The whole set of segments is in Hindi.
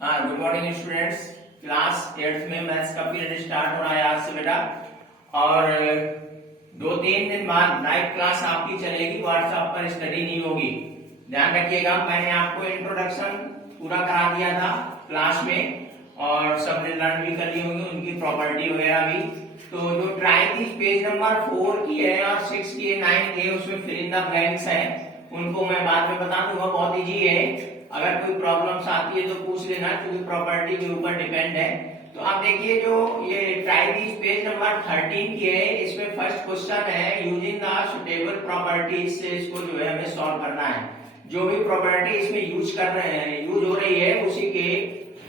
हाँ, good morning students. Class 8th में मैथ्स का पीरियड स्टार्ट हो रहा है आज से बेटा। और 2-3 दिन बाद नाइट क्लास आपकी चलेगी, व्हाट्सएप पर स्टडी नहीं होगी। ध्यान रखिएगा, मैंने आपको इंट्रोडक्शन पूरा करा दिया था क्लास में और सब लर्न भी कर ली होंगी, उनकी प्रॉपर्टी वगैरह भी। तो जो ट्राई थी पेज नंबर 4 की है और 6 की है, 9 की है, उसमें फिल इन द ब्लैंक्स है, उनको मैं बाद में बता दूंगा। बहुत इजी है, अगर कोई प्रॉब्लम्स आती है तो पूछ लेना, क्योंकि प्रॉपर्टी के ऊपर डिपेंड है। तो आप देखिए, जो ये ट्राई दिस पेज नंबर 13 की है, इसमें फर्स्ट क्वेश्चन है यूजिंग द सुटेबल प्रॉपर्टीज से इसको जो है हमें सॉल्व करना है। जो भी प्रॉपर्टी इसमें यूज कर रहे हैं, यूज हो रही है, उसी के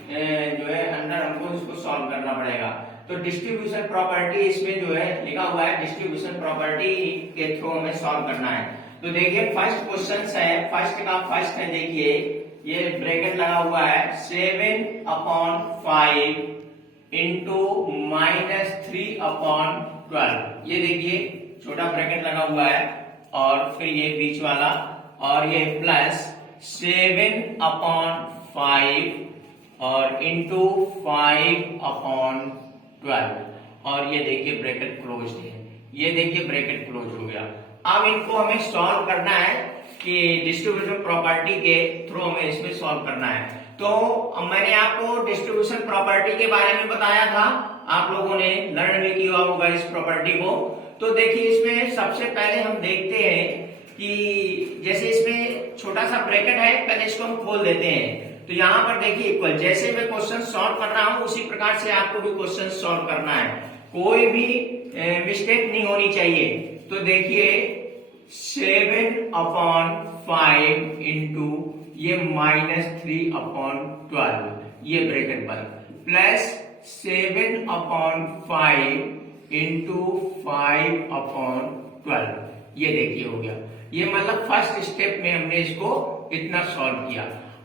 जो है अंदर हमको इसको सॉल्व करना पड़ेगा। तो डिस्ट्रीब्यूशन प्रॉपर्टी इसमें जो है लिखा हुआ है, डिस्ट्रीब्यूशन प्रॉपर्टी के थ्रू हमें सॉल्व करना है। तो देखिए फर्स्ट क्वेश्चन है, फर्स्ट का फर्स्ट है, देखिए ये ब्रैकेट लगा हुआ है 7/5 इंटू -3/12। ये देखिए छोटा ब्रैकेट लगा हुआ है और फिर ये बीच वाला और ये प्लस 7/5 और इंटू 5/12 और ये देखिए ब्रैकेट क्लोज है। ये देखिए ब्रैकेट क्लोज हो गया। अब इनको हमें सॉल्व करना है कि डिस्ट्रीब्यूशन प्रॉपर्टी के थ्रू हमें इसमें सॉल्व करना है। तो मैंने आपको डिस्ट्रीब्यूशन प्रॉपर्टी के बारे में बताया था, आप लोगों ने लर्न भी किया होगा इस प्रॉपर्टी को। तो देखिए इसमें सबसे पहले हम देखते हैं कि जैसे इसमें छोटा सा ब्रैकेट है, पहले इसको हम खोल देते हैं। तो यहाँ पर देखिए इक्वल, जैसे मैं क्वेश्चन सॉल्व कर रहा हूं उसी प्रकार से आपको भी क्वेश्चन सॉल्व करना है, कोई भी मिस्टेक नहीं होनी चाहिए। तो देखिए 7/5 इंटू ये -3/12, ये ब्रैकेट बंद, प्लस 7/5 इंटू 5/12, ये देखिए हो गया। ये मतलब फर्स्ट स्टेप में हमने इसको इतना सॉल्व किया।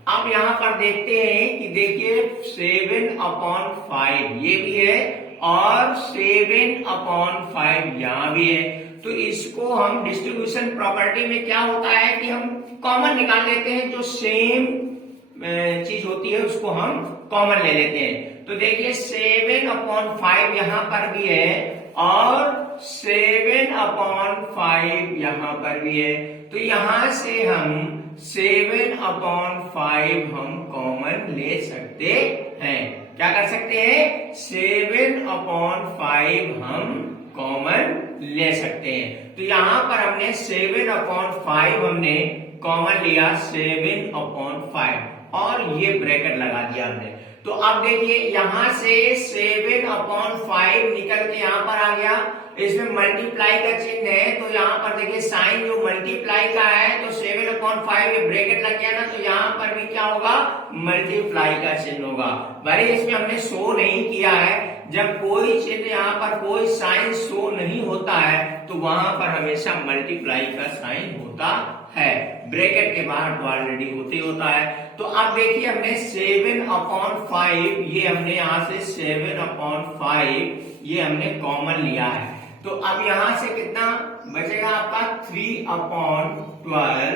अब यहां पर देखते हैं कि देखिए 7/5 ये भी है और 7/5 यहां भी है। तो इसको हम डिस्ट्रीब्यूशन प्रॉपर्टी में क्या होता है कि हम कॉमन निकाल लेते हैं, जो सेम चीज होती है उसको हम कॉमन ले लेते हैं। तो देखिए 7/5 यहां पर भी है और 7/5 यहां पर भी है। तो यहां से हम 7/5 हम कॉमन ले सकते हैं। क्या कर सकते हैं? 7/5 हम कॉमन ले सकते हैं। तो यहां पर हमने 7/5 हमने कॉमन लिया, 7/5 और ये ब्रैकेट लगा दिया हमने। तो अब देखिए यहां से 7/5 निकल के यहां पर आ गया, इसमें मल्टीप्लाई का चिन्ह है, तो यहां पर देखिए साइन जो मल्टीप्लाई का है, तो 7/5 ये ब्रैकेट लग गया ना, तो यहां पर भी क्या होगा? मल्टीप्लाई का चिन्ह होगा। भाई इसमें हमने शो नहीं किया है, जब कोई चिन्ह यहाँ पर कोई साइन शो नहीं होता है तो वहां पर हमेशा मल्टीप्लाई का साइन होता है, ब्रैकेट के बाहर तो ऑलरेडी होते होता है। तो अब देखिए हमने 7/5 ये हमने यहां से 7/5 ये हमने कॉमन लिया है। तो अब यहां से कितना बचेगा आपका 3/12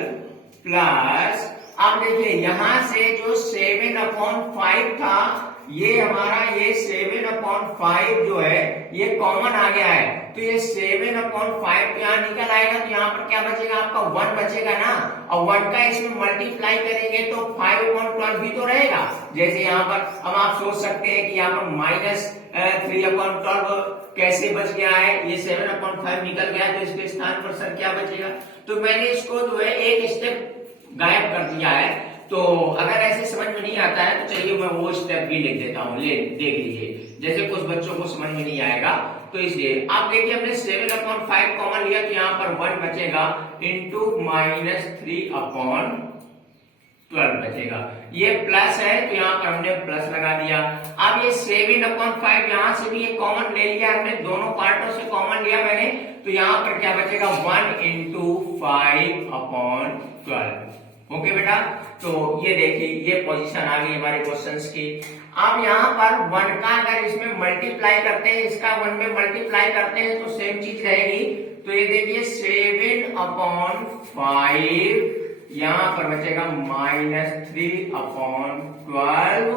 प्लस, अब देखिए यहां से जो 7/5 था, ये हमारा ये 7/5 जो है ये कॉमन आ गया है। तो ये 7/5 यहाँ निकल आएगा, तो यहाँ पर क्या बचेगा आपका 1 बचेगा ना, और 1 का इसमें मल्टीप्लाई करेंगे तो 5/12 भी तो रहेगा। जैसे यहाँ पर अब आप सोच सकते हैं कि यहाँ पर -3/12 कैसे बच गया है, ये 7/5 निकल गया, तो इसके स्थान पर सर क्या बचेगा? तो मैंने इसको जो है एक स्टेप गायब कर दिया है। तो अगर ऐसे समझ में नहीं आता है तो चलिए मैं वो स्टेप भी लिख देता हूँ, ले देख लीजिए, जैसे कुछ बच्चों को समझ में नहीं आएगा तो इसलिए आप देखिए हमने 7/5 कॉमन लिया, तो यहाँ पर 1 बचेगा इंटू -3/12 बचेगा, ये प्लस है तो यहाँ पर हमने प्लस लगा दिया। अब ये 7/5 यहाँ से भी ये कॉमन ले लिया हमने, दोनों पार्टों से कॉमन लिया मैंने, तो यहाँ पर क्या बचेगा 1 इंटू 5/12। ओके बेटा, तो ये देखिए ये पोजीशन आ गई हमारे क्वेश्चंस की। अब यहाँ पर 1 का अगर इसमें मल्टीप्लाई करते हैं, इसका 1 में मल्टीप्लाई करते हैं तो सेम चीज रहेगी। तो ये देखिए 7/5 यहाँ पर बचेगा -3/12 12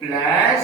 प्लस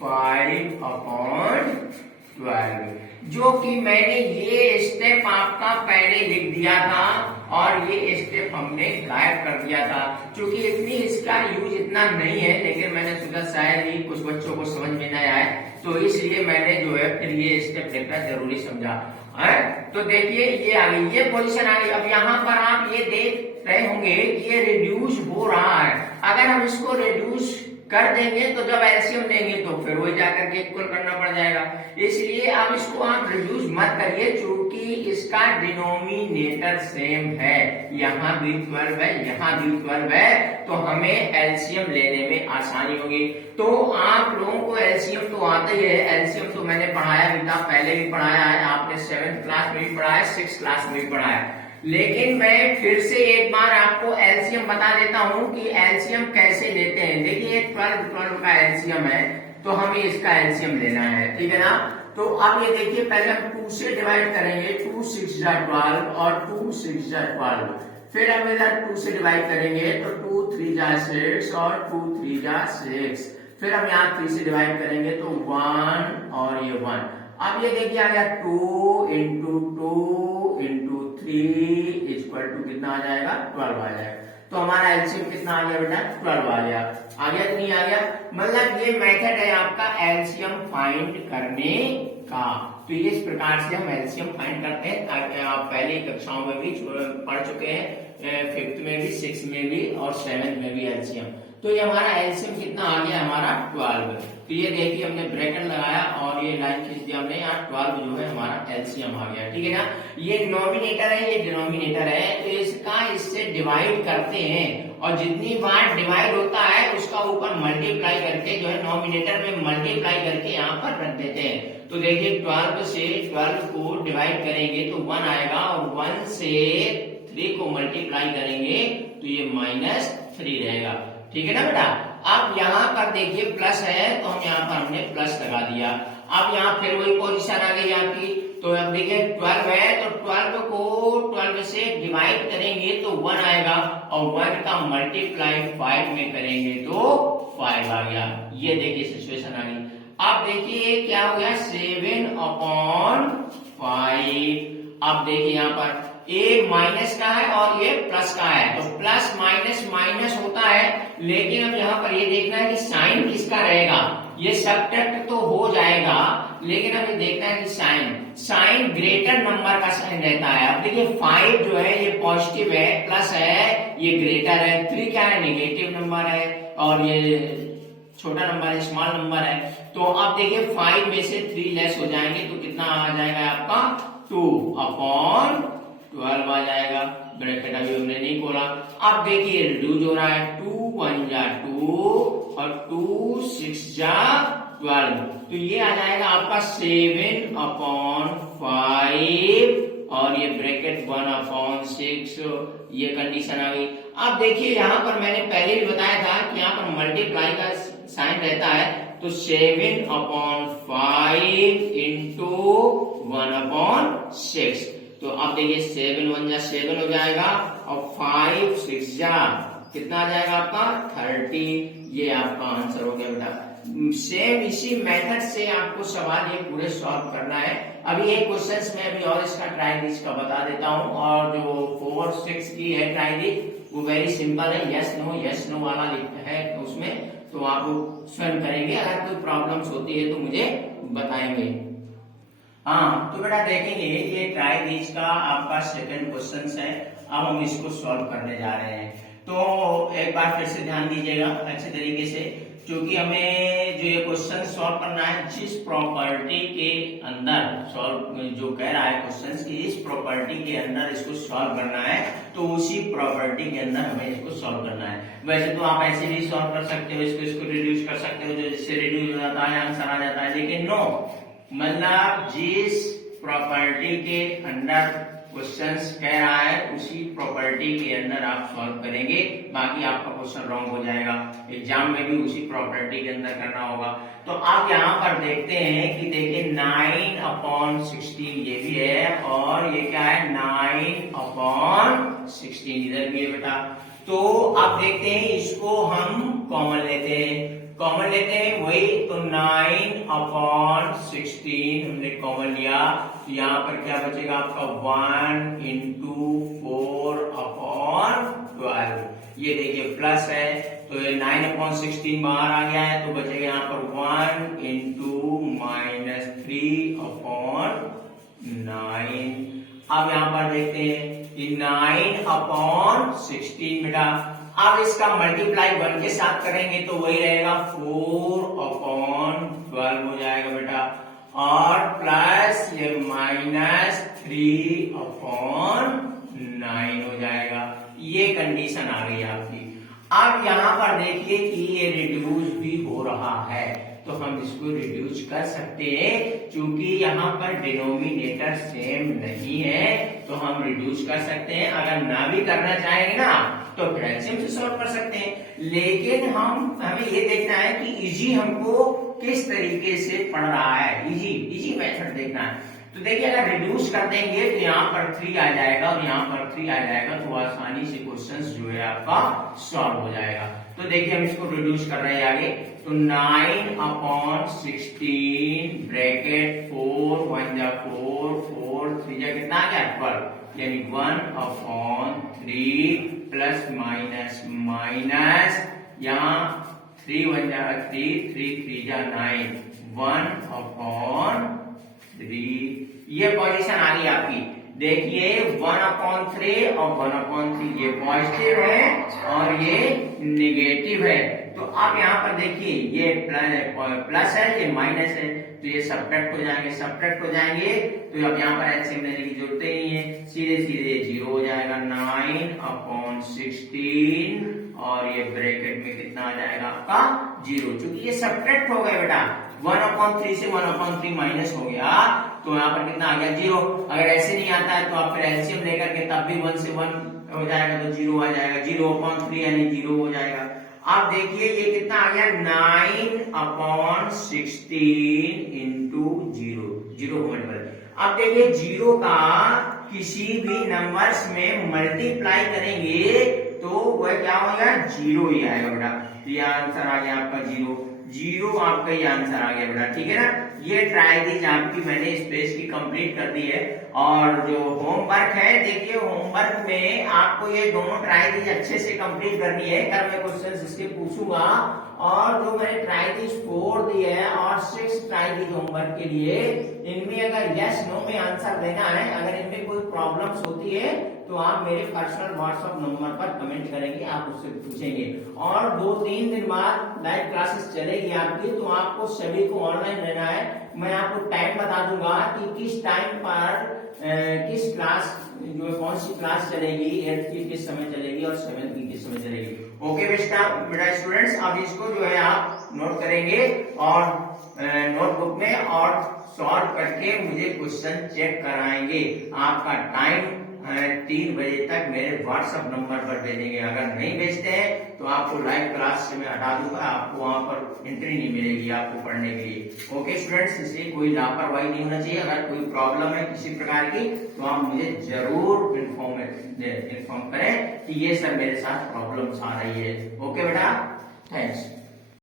5/12, जो कि मैंने ये स्टेप आपका पहले लिख दिया था और ये स्टेप हमने गायब कर दिया था। क्योंकि इतनी इसका यूज इतना नहीं है, लेकिन मैंने सोचा शायद ही कुछ बच्चों को समझ में न आए, तो इसलिए मैंने जो है फिर ये स्टेप लिखना जरूरी समझा है। तो देखिए ये आ गई, ये पोजीशन आ गई। अब यहाँ पर आप ये देख रहे होंगे कि ये रिड्यूस हो रहा है। अगर हम इसको रिड्यूस कर देंगे तो जब एलसीएम लेंगे तो फिर वही जाकर के इक्वल करना पड़ जाएगा। इसलिए अब इसको आप रिड्यूस मत करिए, क्योंकि इसका डिनोमिनेटर सेम है। यहाँ भी 12 है, यहाँ भी 12 है, तो हमें एलसीएम लेने में आसानी होगी। तो आप लोगों को एलसीएम तो आता ही है, एलसीएम तो मैंने पढ़ाया भी था, पहले भी पढ़ाया है, आपने 7th क्लास में भी पढ़ाया, 6th क्लास में भी पढ़ाया। लेकिन मैं फिर से एक बार आपको एलसीएम बता देता हूं कि एलसीएम कैसे लेते हैं। देखिए 12 का एलसीएम है, तो हमें इसका एलसीएम लेना है, ठीक है ना। तो अब ये देखिए, पहले हम 2 से डिवाइड करेंगे, 2 6 12 और 2 6 12। फिर हम इधर 2 से डिवाइड करेंगे तो 2 3 6 और 2 3 6। फिर हम यहाँ 3 से डिवाइड करेंगे तो 1 और ये 1। अब ये देखिए आ गया 2 इंटू 2 इंटू 3 इक्वल टू कितना आ जाएगा, 12 आ जाएगा। तो हमारा एलसीएम कितना आ गया बेटा, 12 आ गया। आ गया कि नहीं आ गया? मतलब ये मेथड है आपका एलसीएम फाइंड करने का। तो इस प्रकार से हम एलसीएम फाइंड करते हैं, ताकि आप पहले कक्षाओं में भी पढ़ चुके हैं, 5th में भी, 6th में भी और 7th में भी एलसीएम। तो ये हमारा एलसीएम कितना आ गया हमारा 12। तो ये देखिए हमने ब्रैकेट लगाया और ये लाइन खींच दिया हमने, यहाँ 12 जो है हमारा एलसीएम आ गया, ठीक है ना। ये नॉमिनेटर है, ये डिनोमिनेटर है, तो इसका इससे डिवाइड करते हैं और जितनी बार डिवाइड होता है उसका ऊपर मल्टीप्लाई करके जो है नॉमिनेटर में मल्टीप्लाई करके यहाँ पर रख देते हैं। तो देखिए 12 से 12 को डिवाइड करेंगे तो 1 आएगा और 1 से 3 को मल्टीप्लाई करेंगे तो ये -3 रहेगा, ठीक है ना बेटा। अब यहाँ पर देखिए प्लस है, तो हम यहाँ पर हमने प्लस लगा दिया। अब यहाँ फिर वही पोजीशन आ गई आपकी। तो अब देखिए 12 है, तो 12 को 12 से डिवाइड करेंगे तो 1 आएगा और 1 का मल्टीप्लाई 5 में करेंगे तो 5 आ गया। ये देखिए सिचुएशन आ गई। अब देखिए क्या हो गया, 7/5। अब देखिए यहाँ पर ए माइनस का है और ये प्लस का है, तो प्लस माइनस माइनस होता है, लेकिन अब यहाँ पर ये देखना है कि साइन किसका रहेगा। ये सब्ट्रैक्ट तो हो जाएगा, लेकिन अब ये देखना है कि साइन ग्रेटर नंबर का साइन रहता है। अब देखिए 5 जो है ये पॉजिटिव है, प्लस है, ये ग्रेटर है, 3 क्या है, नेगेटिव नंबर है और ये छोटा नंबर है, स्मॉल नंबर है। तो अब देखिए 5 में से 3 लेस हो जाएंगे तो कितना आ जाएगा आपका 2/12 आ जाएगा। ब्रैकेट अभी हमने नहीं खोला। अब देखिए रिड्यूस हो रहा है, 2 1 जा 2 और 2 6 जा 12, तो ये आ जाएगा आपका 7/5 और ये ब्रैकेट 1/6। ये कंडीशन आ गई। अब देखिए यहाँ पर मैंने पहले भी बताया था कि यहाँ पर मल्टीप्लाई का साइन रहता है, तो 7/5 इंटू 1/6। तो अब देखिए 7 1 जा 7 हो जाएगा और 5 6 जा कितना आ जाएगा आपका 30। ये आपका आंसर हो गया बेटा। सेम इसी मेथड से आपको सवाल ये पूरे सॉल्व करना है। अभी एक क्वेश्चंस में अभी और इसका ट्राई का बता देता हूँ, और जो 4 6 की है ट्राई वो वेरी सिंपल है, यस नो वाला है उसमें, तो आप स्वयं करेंगे। अगर कोई प्रॉब्लम्स होती है तो मुझे बताएंगे। हाँ तो बेटा देखेंगे, ये ट्राई दीज का आपका सेकंड क्वेश्चन है। अब हम इसको सॉल्व करने जा रहे हैं। तो एक बार फिर से ध्यान दीजिएगा अच्छे तरीके से, क्योंकि हमें जो ये क्वेश्चन सॉल्व करना है, जिस प्रॉपर्टी के अंदर सॉल्व जो कह रहा है क्वेश्चन की, इस प्रॉपर्टी के अंदर इसको सॉल्व करना है, तो उसी प्रॉपर्टी के अंदर हमें इसको सॉल्व करना है। वैसे तो आप ऐसे भी सॉल्व कर सकते हो, इसको रिड्यूस कर सकते हो, जो जिससे रिड्यूस हो जाता है आंसर आ जाता है, लेकिन नो, मतलब जिस प्रॉपर्टी के अंदर क्वेश्चंस कह रहा है उसी प्रॉपर्टी के अंदर आप सॉल्व करेंगे, बाकी आपका क्वेश्चन रॉन्ग हो जाएगा। एग्जाम में भी उसी प्रॉपर्टी के अंदर करना होगा। तो आप यहाँ पर देखते हैं कि देखिए 9/16 ये भी है, और ये क्या है 9/16 इधर भी है बेटा। तो आप देखते हैं इसको हम कॉमन लेते हैं वही, तो 9/16 हमने कॉमन लिया, तो यहाँ पर क्या बचेगा आपका 1 × 4/12। ये देखिए प्लस है, तो ये 9/16 बाहर आ गया है, तो बचेगा यहाँ पर 1 × -3/9। अब यहाँ पर देखते हैं कि 9/16 बेटा, अब इसका मल्टीप्लाई 1 के साथ करेंगे तो वही रहेगा 4/12 हो जाएगा बेटा, और प्लस ये -3/9 हो जाएगा। ये कंडीशन आ गई आपकी। अब यहाँ पर देखिए कि ये रिड्यूस भी हो रहा है, तो हम इसको रिड्यूस कर सकते हैं, क्योंकि यहाँ पर डिनोमिनेटर सेम नहीं है, तो हम रिड्यूस कर सकते हैं। अगर ना भी करना चाहेंगे ना तो फिर एलसीएम से सॉल्व कर सकते हैं, लेकिन हमें ये देखना है कि इजी हमको किस तरीके से पढ़ रहा है, इजी मेथड देखना है। तो देखिए अगर रिड्यूस कर देंगे तो यहाँ पर 3 आ जाएगा और यहाँ पर 3 आ जाएगा, तो आसानी से क्वेश्चंस जो है आपका सॉल्व हो जाएगा। तो देखिए हम इसको रिड्यूस कर रहे हैं आगे, तो 9/16 ब्रैकेट 4 1 जा 4 4 3 जा कितना आ गया 12, यानी 1/3 प्लस माइनस यहाँ 3 1 जा 3 3 3 जा 9 1/3। ये पोजीशन आ गई आपकी। देखिए 1/3 और 1/3 ये पॉजिटिव है और ये नेगेटिव है, तो अब यहाँ पर देखिए ये प्लस है, ये माइनस है, तो ये सब्ट्रैक्ट हो जाएंगे, तो अब यहाँ पर एलसीएम लेने की जरूरत ही नहीं है, सीधे 0 हो जाएगा 9/16 और ये ब्रैकेट में कितना आ जाएगा आपका 0, क्योंकि ये सब्ट्रैक्ट हो गए बेटा, 1/3 से 1/3 माइनस हो गया, तो यहाँ पर कितना आ गया 0। अगर ऐसे नहीं आता है तो आप फिर एलसीएम लेकर के तब भी 1 से 1 हो जाएगा, तो 0 आ जाएगा, 0/3 यानी 0 हो जाएगा। अब देखिए ये कितना आ गया 9/16 इंटू 0 को मल्टीप्लाई। अब देखिए 0 का किसी भी नंबर्स में मल्टीप्लाई करेंगे तो वह क्या होगा 0 ही आएगा बेटा, ये आंसर आ गया आपका 0 आपका ये आंसर आ गया बेटा, ठीक है ना। ये ट्राई दीज आपकी मैंने इस पेज की कंप्लीट कर दी है, और जो होमवर्क है देखिए होमवर्क में आपको ये दोनों ट्राई दीज अच्छे से कंप्लीट करनी है। कल मैं क्वेश्चंस इसके पूछूंगा, और जो मैंने ट्राई दीज 4 दिए है और 6 ट्राई दीज होमवर्क के लिए, इनमें अगर यस नो में आंसर देना है, अगर इनमें कोई प्रॉब्लम्स होती है तो आप मेरे पर्सनल व्हाट्सएप नंबर पर कमेंट करेंगे, आप उससे पूछेंगे। और 2-3 दिन बाद लाइव क्लासेस चलेगी आपकी, तो आपको सभी को ऑनलाइन रहना है। मैं आपको टाइम बता दूंगा कि किस टाइम पर किस क्लास जो कौन सी क्लास चलेगी, 8th की किस समय चलेगी और 7th की किस समय चलेगी। ओके बेटा स्टूडेंट्स, अब इसको जो है आप नोट करेंगे और नोटबुक में और सॉल्व करके मुझे क्वेश्चन चेक कराएंगे। आपका टाइम 3 बजे तक मेरे व्हाट्सएप नंबर पर भेजेंगे। अगर नहीं भेजते हैं तो आपको लाइव क्लास से मैं हटा दूंगा, आपको वहां पर एंट्री नहीं मिलेगी आपको पढ़ने के लिए। ओके स्टूडेंट्स, इसलिए कोई लापरवाही नहीं होना चाहिए। अगर कोई प्रॉब्लम है किसी प्रकार की तो आप मुझे जरूर इन्फॉर्म करें कि ये सर मेरे साथ प्रॉब्लम्स आ रही है। ओके बेटा, थैंक्स।